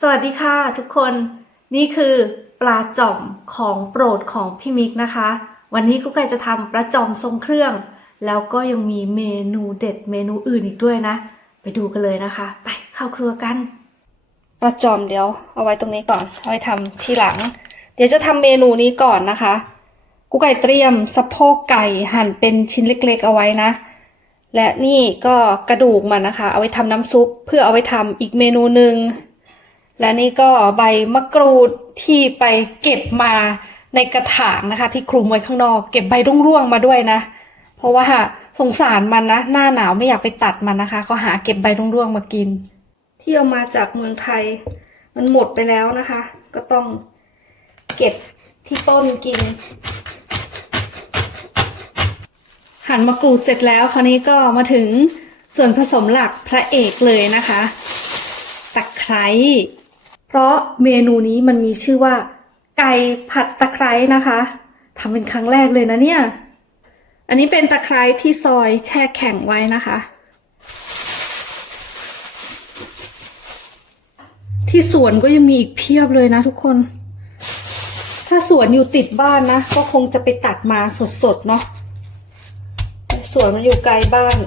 สวัสดีค่ะทุกคนนี่คือปลาจ่อมของโปรดของพี่มิกนะคะ วันนี้กุ๊กไก่จะทำปลาจ่อมทรงเครื่อง แล้วก็ยังมีเมนูเด็ดเมนูอื่นอีกด้วยนะ ไปดูกันเลยนะคะ ไปเข้าครัวกันปลาจ่อมเดี๋ยว เอาไว้ตรงนี้ก่อนเอาไว้ทำทีหลัง เดี๋ยวจะทำเมนูนี้ก่อนนะคะกุ๊กไก่เตรียมสะโพกไก่หั่นเป็นชิ้นเล็ก ๆ เอาไว้นะ และนี่ก็กระดูกมันนะคะ เอาไว้ทำน้ำซุปเพื่อเอาไว้ทำอีกเมนูหนึ่ง และนี่ก็ใบมะกรูดที่ไปเก็บมาในกระถางนะคะ ที่คลุมไว้ข้างนอก เก็บใบร่วงๆมาด้วยนะ เพราะว่าสงสารมันนะ หน้าหนาวไม่อยากไปตัดมันนะคะ ก็หาเก็บใบร่วงๆมากิน ที่เอามาจากเมืองไทย มันหมดไปแล้วนะคะ ก็ต้องเก็บที่ต้นกิน หั่นมะกรูดเสร็จแล้วคราวนี้ก็มาถึงส่วนผสมหลักพระเอกเลยนะคะ ตะไคร้ เพราะเมนูนี้มันมีชื่อว่า ไก่ผัดตะไคร้นะคะทำเป็นครั้งแรกเลยนะเนี่ย อันนี้เป็นตะไคร้ที่ซอยแช่แข็งไว้นะคะ ที่สวนก็ยังมีอีกเพียบเลยนะทุกคน ถ้าสวนอยู่ติดบ้านนะ ก็คงจะไปตัดมาสดๆเนาะสวนมันอยู่ไกลบ้าน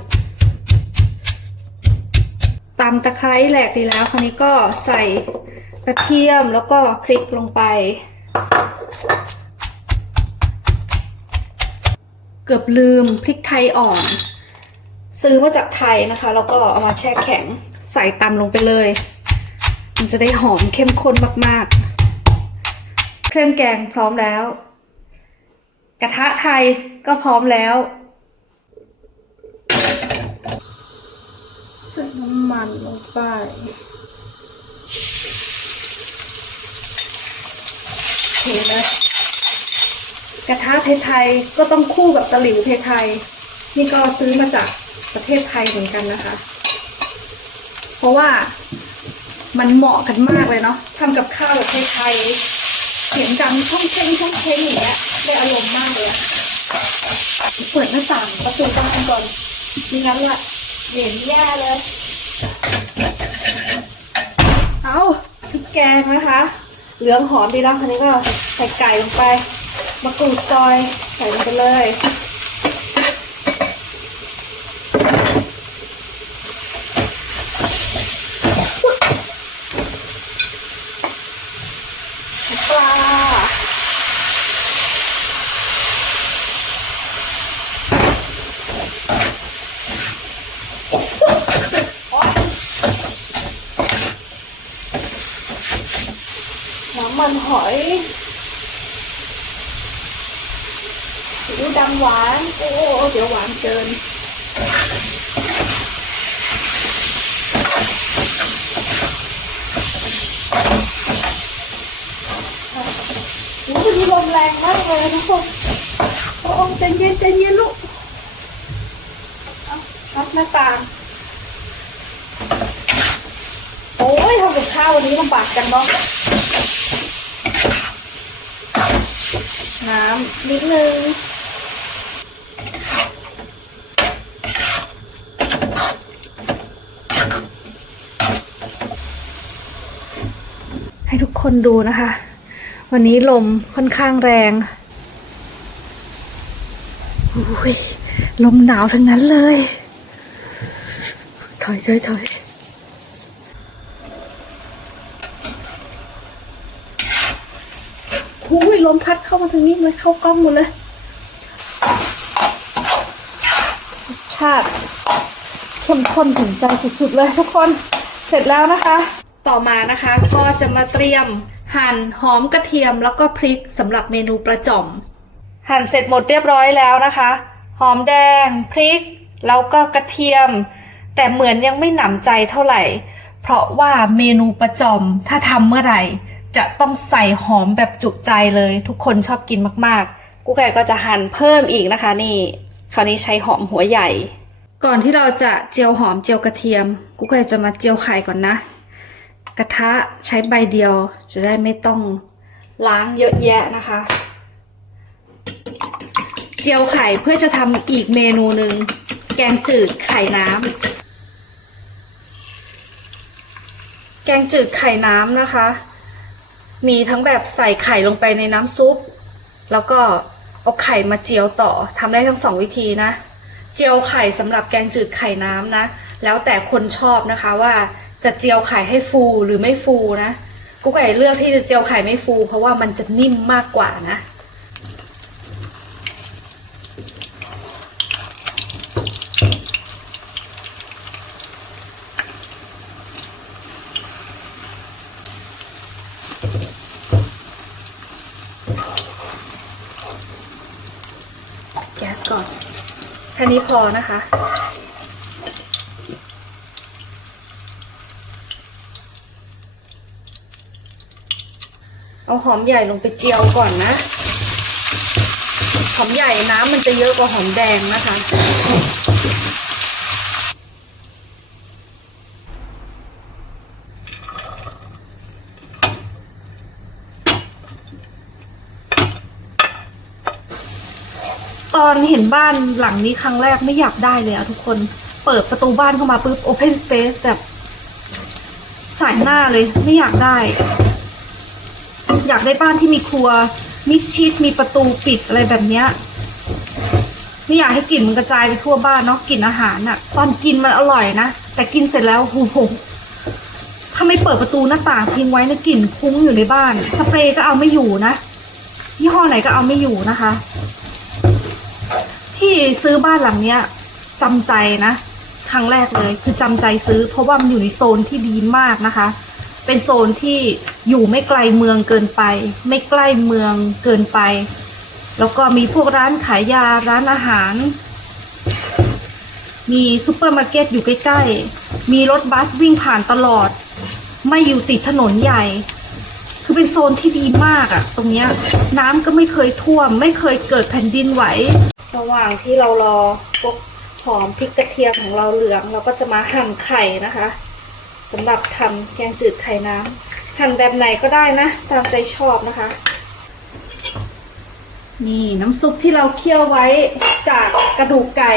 ตำตะไคร้แหลกดีแล้ว คราวนี้ก็ใส่ กระเทียมแล้วก็พริกลงไป เกือบลืมพริกไทยอ่อน ซื้อมาจากไทยนะคะ แล้วก็เอามาแช่แข็งใส่ตำลงไปเลย มันจะได้หอมเข้มข้นมากๆ เครื่องแกงพร้อมแล้ว กระทะไทยก็พร้อมแล้วใส่น้ำมันลงไป เทเลยกระทะไทยๆก็ต้องคู่กับตะหลิวไทยๆนี่ก็ซื้อมาจากประเทศไทยเหมือนกันนะคะ เพราะว่ามันเหมาะกันมากเลยเนาะทำกับข้าวแบบไทยๆเสียงดังช่องเช้งช่องเช้งอย่างเงี้ยได้อารมณ์มากเลยเปิดหน้าต่างประตูบ้านก่อนไม่งั้นละเหม็นแย่เลย เอาพริกแกงนะคะ เหลืองหอมดีแล้วคันนี้ก็ ใส่ไก่ลงไป มะกรูดซอยใส่ลงไปเลยปลาน้ำมันหอยซี อิ๊วดำหวาน โอ้เดี๋ยวหวานเกินโอ้วันนี้ลมแรงมากเลยทุกคนโอ้ใจเย็นใจเย็นลูกอารับหน้าตาโอ้ยทำกับข้าววันนี้ลำบากกันเนาะน้ำนิดนึง ให้ทุก คนดูนะคะ วันนี้ลมค่อนข้างแรงอุ้ยลมหนาวทั้งนั้นเลย ถอยถอยถอยหูยลมพัดเข้ามาทางนี้เลยเข้ากล้องหมดเลยรสชาติเข้มข้นถึงใจสุดๆเลยทุกคนเสร็จแล้วนะคะ ต่อมานะคะก็จะมาเตรียมหั่นหอมกระเทียมแล้วก็พริกสำหรับเมนูปลาจ่อมหั่นเสร็จหมดเรียบร้อยแล้วนะคะ หอมแดง พริก แล้วก็กระเทียม แต่เหมือนยังไม่หนำใจเท่าไหร่ เพราะว่าเมนูปลาจ่อมถ้าทำเมื่อไหร่ จะต้องใส่หอมแบบจุใจเลย ทุกคนชอบกินมากๆกูไก่ก็จะหั่นเพิ่มอีกนะคะ นี่ คราวนี้ใช้หอมหัวใหญ่ ก่อนที่เราจะเจียวหอมเจียวกระเทียมกูไก่จะมาเจียวไข่ก่อนนะ กระทะใช้ใบเดียวจะได้ไม่ต้องล้างเยอะแยะนะคะ เจียวไข่เพื่อจะทำอีกเมนูหนึ่งแกงจืดไข่น้ำแกงจืดไข่น้ำนะคะ มีทั้งแบบใส่ไข่ลงไปในน้ำซุป แล้วก็เอาไข่มาเจียวต่อทำได้ทั้งสองวิธีนะ เจียวไข่สำหรับแกงจืดไข่น้ำนะ แล้วแต่คนชอบนะคะว่า จะเจียวไข่ให้ฟูหรือไม่ฟูนะกุ๊กไก่เลือกที่จะเจียวไข่ไม่ฟู เพราะว่ามันจะนิ่มมากกว่านะแก๊สก่อนแค่นี้พอนะคะ เอาหอมใหญ่ลงไปเจียวก่อนนะ หอมใหญ่น้ำมันจะเยอะกว่าหอมแดงนะคะ ตอนเห็นบ้านหลังนี้ครั้งแรกไม่อยากได้เลยอะทุกคน เปิดประตูบ้านเข้ามาปุ๊บ Open Space แบบสายหน้าเลยไม่อยากได้ อยากได้บ้านที่มีครัว มิดชิดมีประตูปิดอะไรแบบเนี้ยไม่อยากให้กลิ่นมันกระจายไปทั่วบ้านเนาะกลิ่นอาหารอะตอนกินมันอร่อยนะแต่กินเสร็จแล้วโอ้โหถ้าไม่เปิดประตูหน้าต่างทิ้งไว้นะกลิ่นคุ้งอยู่ในบ้าน สเปรย์ก็เอาไม่อยู่นะยี่ห้อไหนก็เอาไม่อยู่นะคะ ที่ซื้อบ้านหลังเนี้ยจำใจนะครั้งแรกเลยคือจำใจซื้อ เพราะว่ามันอยู่ในโซนที่ดีมากนะคะ เป็นโซนที่ อยู่ไม่ไกลเมืองเกินไป ไม่ใกล้เมืองเกินไป แล้วก็มีพวกร้านขายยาร้านอาหาร มีซูเปอร์มาร์เก็ตอยู่ใกล้ๆ มีรถบัสวิ่งผ่านตลอด ไม่อยู่ติดถนนใหญ่ คือเป็นโซนที่ดีมากอะตรงเนี้ยน้ำก็ไม่เคยท่วม ไม่เคยเกิดแผ่นดินไหว ระหว่างที่เรารอพวกหอมพริกกระเทียมของเราเหลือง เราก็จะมาหั่นไข่นะคะสำหรับทำแกงจืดไข่น้ำ หั่นแบบไหนก็ได้นะ ตามใจชอบนะคะ นี่น้ำซุปที่เราเคี่ยวไว้จากกระดูกไก่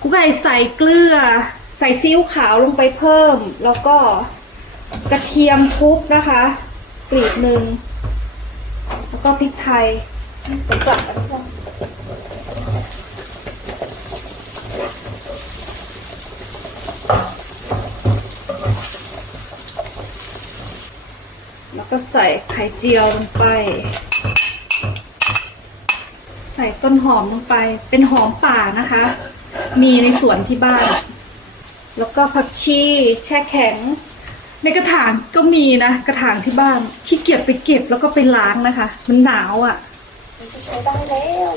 กุ๊กไก่ใส่เกลือ ใส่ซีอิ๊วขาวลงไปเพิ่ม แล้วก็กระเทียมทุบนะคะกรีดหนึ่งแล้วก็พริกไทยผมกลับกัน ก็ใส่ไข่เจียวลงไป ใส่ต้นหอมลงไป เป็นหอมป่านะคะ มีในสวนที่บ้าน แล้วก็ผักชีแช่แข็ง ในกระถางก็มีนะ กระถางที่บ้านขี้เกียจไปเก็บแล้วก็ไปล้างนะคะ มันหนาวอะ่ะมันจะใช้ได้แล้ว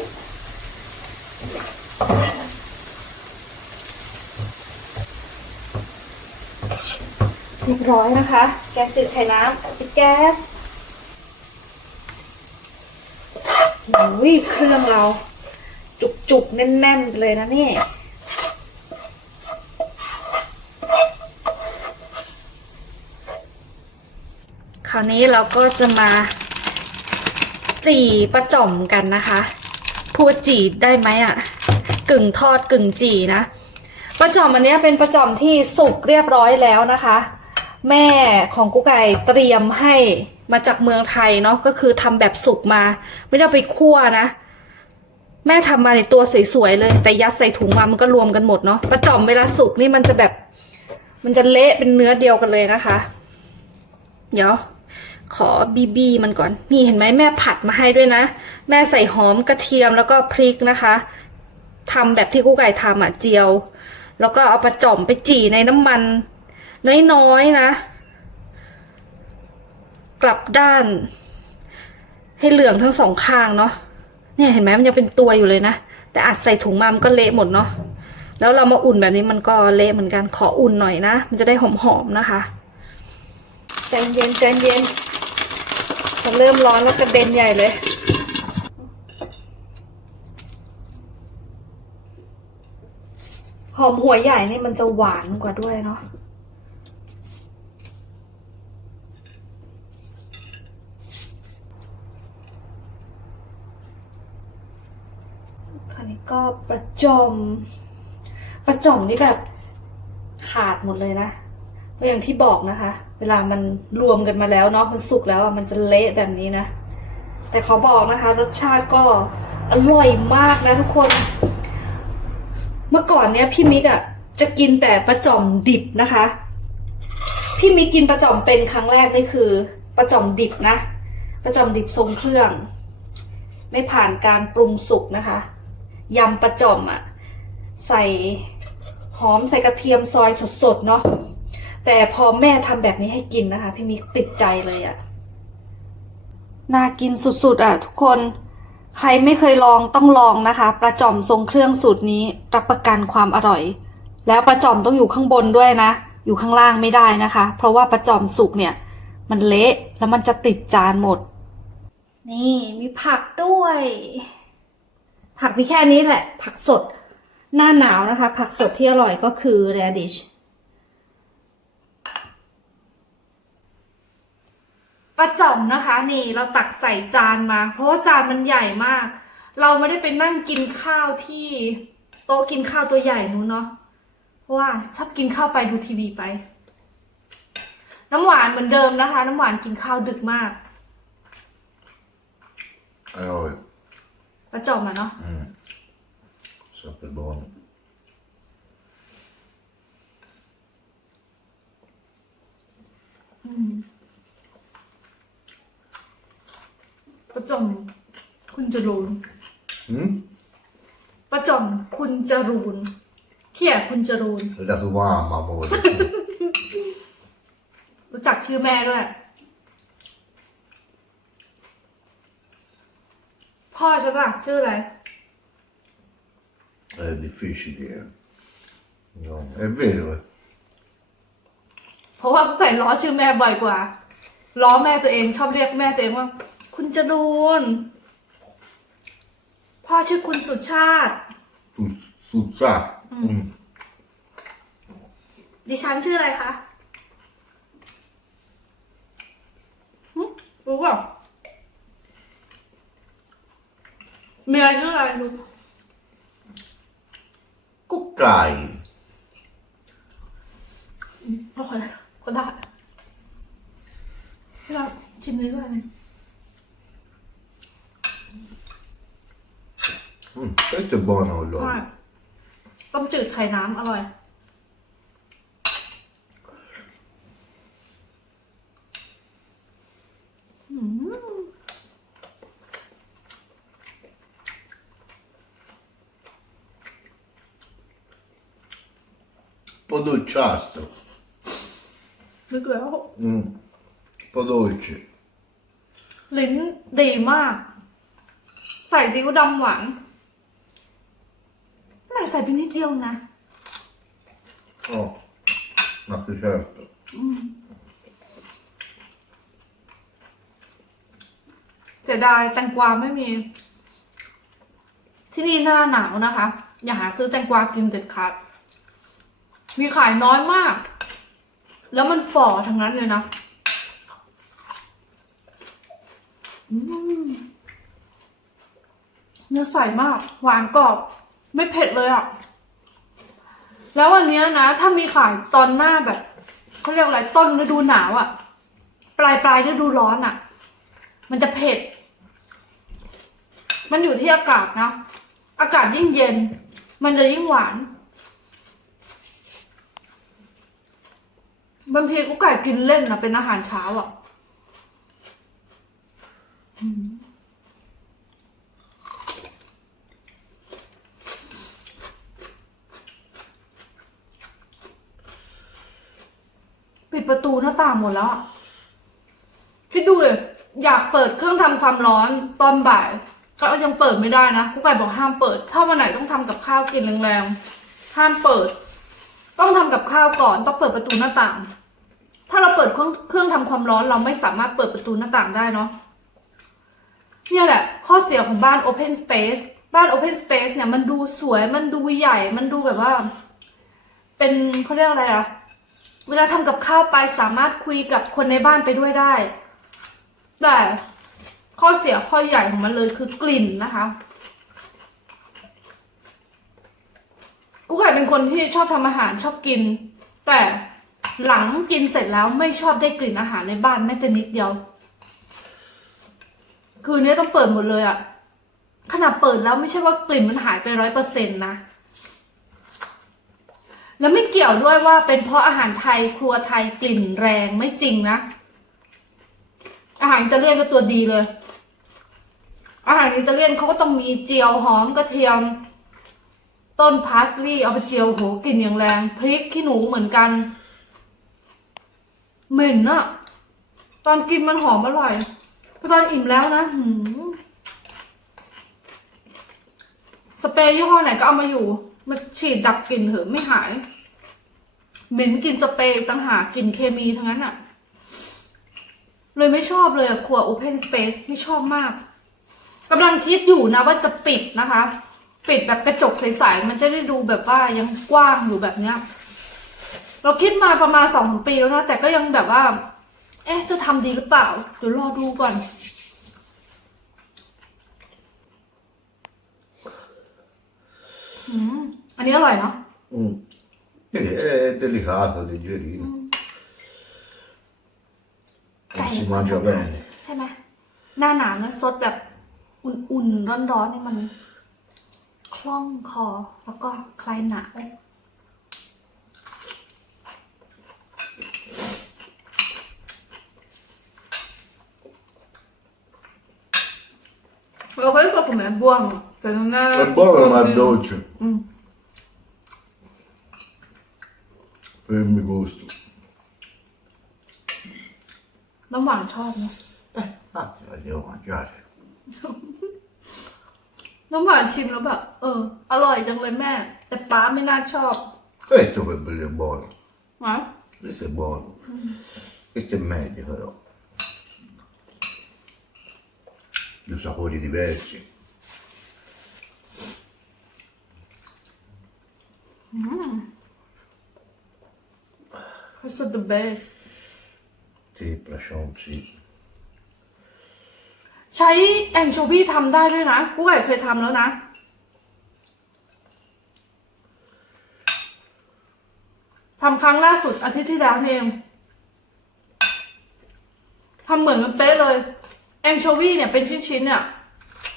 เรียบร้อยนะคะ แกงจืดไข่น้ำปิดแก๊สโอ้ยเครื่องเรา จุกๆ แน่นๆไปเลยนะนี่คราวนี้เราก็จะมา จี่ประจ่อมกันนะคะ พูดจี่ได้ไหมอะ่ะ กึ่งทอดกึ่งจี่นะ ประจ่อมอันนี้เป็นประจ่อมที่สุกเรียบร้อยแล้วนะคะ แม่ของกุ๊กไก่เตรียมให้มาจากเมืองไทยเนาะก็คือทำแบบสุกมา ไม่ได้ไปคั่วนะ แม่ทำมาในตัวสวยๆเลย แต่ยัดใส่ถุงมามันก็รวมกันหมดเนาะประจ่อมเวลาสุกนี่มันจะแบบ มันจะเละเป็นเนื้อเดียวกันเลยนะคะ เดี๋ยวขอบีบีมันก่อน นี่เห็นไหมแม่ผัดมาให้ด้วยนะ แม่ใส่หอมกระเทียมแล้วก็พริกนะคะทำแบบที่กุ๊กไก่ทำอะเจียว แล้วก็เอาปลาจ่อมไปจี่ในน้ำมัน น้อยๆนะ กลับด้าน ให้เหลืองทั้งสองข้างเนาะเนี่ยเห็นไหมมันยังเป็นตัวอยู่เลยนะ แต่อัดใส่ถุงมามันก็เละหมดเนาะแล้วเรามาอุ่นแบบนี้มันก็เละเหมือนกันขออุ่นหน่อยนะ มันจะได้หอมๆนะคะใจเย็นใจเย็นมันเริ่มร้อนแล้วกระเด็นใหญ่เลยหอมหัวใหญ่นี่มันจะหวานกว่าด้วยเนาะ คราวนี้ ก็ประจอมประจอมนี่แบบขาดหมดเลยนะก็อย่างที่บอกนะคะ เวลามันรวมกันมาแล้วเนาะมันสุกแล้วอะมันจะเละแบบนี้นะ แต่เขาบอกนะคะ รสชาติก็อร่อยมากนะทุกคน เมื่อก่อนเนี้ยพี่มิกอะจะกินแต่ปลาจ่อมดิบนะคะ พี่มิกกินปลาจ่อมเป็นครั้งแรกนี่คือปลาจ่อมดิบนะปลาจ่อมดิบทรงเครื่อง ไม่ผ่านการปรุงสุกนะคะ ยำปลาจ่อมอะใส่หอมใส่กระเทียมซอยสดๆเนาะแต่พอแม่ทำแบบนี้ให้กินนะคะ พี่มิกติดใจเลยอะน่ากินสุดๆอะทุกคนใครไม่เคยลองต้องลองนะคะปลาจ่อมทรงเครื่องสูตรนี้รับประกันความอร่อย แล้วปลาจ่อมต้องอยู่ข้างบนด้วยนะ อยู่ข้างล่างไม่ได้นะคะ เพราะว่าปลาจ่อมสุกเนี่ย มันเละแล้วมันจะติดจานหมด นี่มีผักด้วย ผักมีแค่นี้แหละ ผักสด หน้าหนาวนะคะ ผักสดที่อร่อยก็คือ radish ปลาจ่อมนะคะ นี่เราตักใส่จานมา เพราะว่าจานมันใหญ่มาก เราไม่ได้ไปนั่งกินข้าวที่โต๊ะกินข้าวตัวใหญ่นู้นเนาะว่าชอบกินข้าวไปดูทีวีไป น้ำหวานเหมือนเดิมนะคะ น้ำหวานกินข้าวดึกมาก Ja, oj. ปลาจ่อมอะเนาะ Mm. Superbarn. อืมประจอมคุณจรูน Mm. ประจอมคุณจรูนเขี่ยคุณจรูน Det är därför mamma mår รู้จักชื่อแม่ด้วย พ่อใช่ปะชื่ออะไร È difficile. No, è vero. เพราะว่าผู้ไก่ล้อชื่อแม่บ่อยกว่าล้อแม่ตัวเองชอบเรียกแม่ตัวเองว่า คุณจรูนพ่อชื่อคุณสุชาติ Tutta. Mm. ดิฉันชื่ออะไรคะหึรู้เปล่า เมียชื่ออะไรรู้กุ๊ก Kai. โอเคก็ได้พี่เราชิมนี้ด้วยไหม Mm. Questo è buono ใช่ allora. ต้มจืดไข่น้ำอร่อย อืม Un po' dolciastro. นึกแล้ว Mm. Un po' dolce. ลิ้นดีมาก ใส่ซีอิ๊วดำหวานแต่ใส่ไปนิดเดียวนะ Oh. Ma che certo. เสียดายแตงกวาไม่มี ที่นี่หน้าหนาวนะคะ อย่าหาซื้อแตงกวากินเด็ดขาด มีขายน้อยมาก แล้วมันฝ่อทั้งนั้นเลยนะเนื้อใสมาก หวานกรอบ ไม่เผ็ดเลยอะ แล้ววันนี้นะ ถ้ามีขายตอนหน้าแบบเขาเรียกอะไรต้นฤดูหนาวอะ ปลายปลายฤดูร้อนอะ มันจะเผ็ด มันอยู่ที่อากาศนะ อากาศยิ่งเย็น มันจะยิ่งหวาน บางทีกูไก่กินเล่นนะเป็นอาหารเช้าอะอืมปิดประตูหน้าต่างหมดแล้วคิดดูเลยอยากเปิดเครื่องทำความร้อนตอนบ่าย ก็ยังเปิดไม่ได้นะกูไก่บอกห้ามเปิด ถ้าวันไหนต้องทำกับข้าวกินแรงๆห้ามเปิด ต้องทำกับข้าวก่อนต้องเปิดประตูหน้าต่าง ถ้าเราเปิดเครื่องเครื่องทำความร้อนเราไม่สามารถเปิดประตูหน้าต่างได้เนาะเนี่ยแหละ ข้อเสียของบ้าน Open Space บ้าน Open Space เนี่ยมันดูสวยมันดูใหญ่ มันดูแบบว่า เป็นเขาเรียกอะไรอะเวลาทำกับข้าวไปสามารถคุยกับคนในบ้านไปด้วยได้ แต่ข้อเสียข้อใหญ่ของมันเลยคือกลิ่นนะคะกูไข่เป็นคนที่ชอบทำอาหารชอบกิน แต่ หลังกินเสร็จแล้วไม่ชอบได้กลิ่นอาหารในบ้านแม้แต่นิดเดียว คืนนี้ต้องเปิดหมดเลยอะขนาดเปิดแล้วไม่ใช่ว่ากลิ่นมันหายไปร้อยเปอร์เซ็นต์นะ แล้วไม่เกี่ยวด้วยว่าเป็นเพราะอาหารไทยครัวไทยกลิ่นแรงไม่จริงนะ อาหารอิตาเลียนก็ตัวดีเลย อาหารอิตาเลียนเขาก็ต้องมีเจียวหอมกระเทียม ต้นพาสลีย์เอาไปเจียวโหกลิ่นอย่างแรง พริกขี้หนูเหมือนกัน เหม็นอะตอนกินมันหอมอร่อยพอตอนอิ่มแล้วนะหืมสเปรย์ยี่ห้อไหนก็เอามาอยู่ มาฉีดดับกลิ่นเหอะไม่หาย เหม็นกลิ่นสเปรย์ต่างหากกลิ่นเคมีทั้งนั้นอะเลยไม่ชอบเลยครัว Open Space ไม่ชอบมากกำลังคิดอยู่นะว่าจะปิดนะคะ ปิดแบบกระจกใสๆมันจะได้ดูแบบว่ายังกว้างอยู่แบบเนี้ย เราคิดมาประมาณสองสามปีแล้วนะ แต่ก็ยังแบบว่า เอ๊ะ จะทำดีหรือเปล่าเดี๋ยวรอดูก่อน อืม อันนี้อร่อยเนาะ Mm. Quindi È delicato, leggerino. E si mangia bene. ใช่ไหมหน้าหนาวนะซดแบบอุ่นๆ ร้อนๆนี่มัน คล่องคอแล้วก็คลายหนาว Ma questo com'è? Buono? Se non è... È buono ma così- dolce, Mm. per il mio gusto. น้ำหวานชอบนะ Eh, infatti la devo mangiare. น้ำหวานชิมแล้วแบบเออ อร่อยจังเลยแม่ แต่ป้าไม่น่าชอบ Questo per è buono, นะ questo è buono. Questo è meglio però. Due sapori diversi. Questo è the best Sì, prosciutto, sì. ใช้แองโชวีทำได้ด้วยนะกูไก่เคยทำแล้วนะ ทำครั้งล่าสุดอาทิตย์ที่แล้วนี่เอง ทำเหมือนกันเป๊ะเลย แองโชวีเนี่ยเป็นชิ้นๆเนี่ย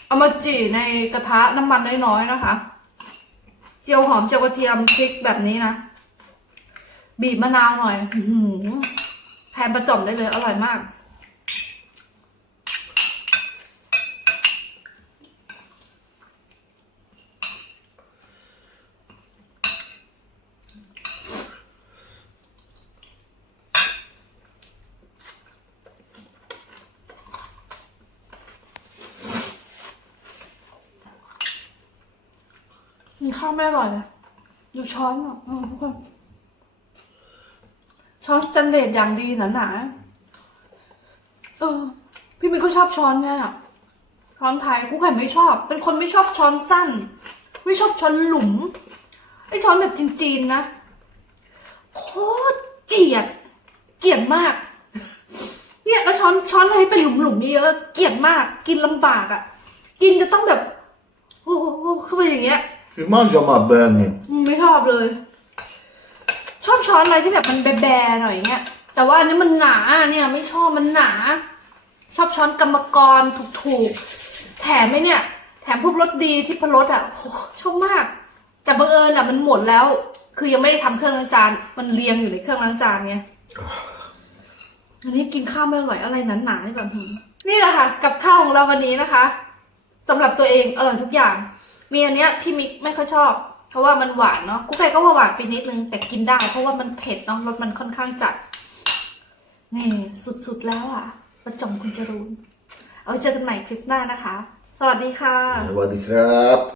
เอามาจี่ในกระทะน้ำมันน้อยๆนะคะ เจียวหอมเจียวกระเทียมพริกแบบนี้นะ บีบมะนาวหน่อยแทนประจอมได้เลยอร่อยมาก ไม่อร่อยเลยดูช้อนอะทุกคน ช้อนสแตนเลสอย่างดีหนาๆเออ พี่มิ้นก็ชอบช้อนเนี่ยอะช้อนไทยกูไข่ไม่ชอบ เป็นคนไม่ชอบช้อนสั้น ไม่ชอบช้อนหลุม ไอช้อนแบบจีนๆนะ โคตรเกลียด เกลียดมาก เนี่ยแล้วช้อนช้อนอะไรเป็นหลุมๆเยอะเกลียดมาก กินลำบากอะ กินจะต้องแบบ โอ้โหเข้าไปอย่างเงี้ย Si mangia ma bene. อืมไม่ชอบเลย ชอบช้อนอะไรที่แบบมันแบๆหน่อยเงี้ย แต่ว่าอันนี้มันหนาเนี่ย ไม่ชอบมันหนา ชอบช้อนกรรมกรถูกๆ แถมไหมเนี่ย แถมพวกรสดีที่พรสอะโอ้โหชอบมาก แต่บังเอิญอะมันหมดแล้ว คือยังไม่ได้ทำเครื่องล้างจาน มันเรียงอยู่ในเครื่องล้างจานไง อันนี้กินข้าวไม่อร่อยอะไรหนาๆนี่แบบหืมนี่แหละค่ะ กับข้าวของเราวันนี้นะคะสำหรับตัวเองอร่อยทุกอย่าง มีอันเนี้ยพี่มิกไม่ค่อยชอบ เพราะว่ามันหวานเนาะกุ๊กไก่ก็ว่าหวานไปนิดนึงแต่กินได้ เพราะว่ามันเผ็ดเนาะรสมันค่อนข้างจัดนี่สุดๆแล้วอะประจงคุณจรูนเอาไว้เจอกันใหม่คลิปหน้านะคะ สวัสดีค่ะ สวัสดีครับ